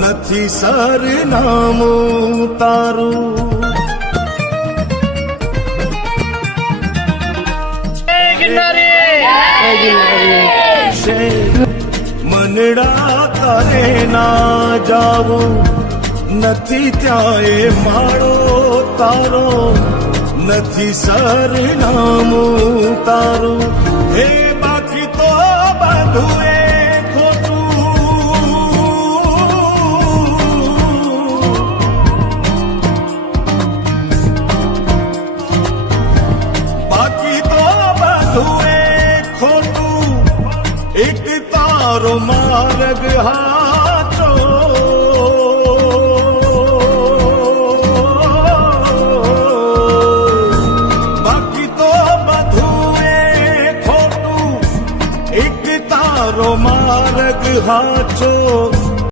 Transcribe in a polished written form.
નથી સરનામું તારું. મનડા તારે ના જાવું નથી ત્યાં એ માળો તારો નથી સરનામું તારું. હે બાકી તો બધું એ એક તારો માર્ગ હાચો બાકી તો બધું એ ખોટું. એક તારો માર્ગ હાચો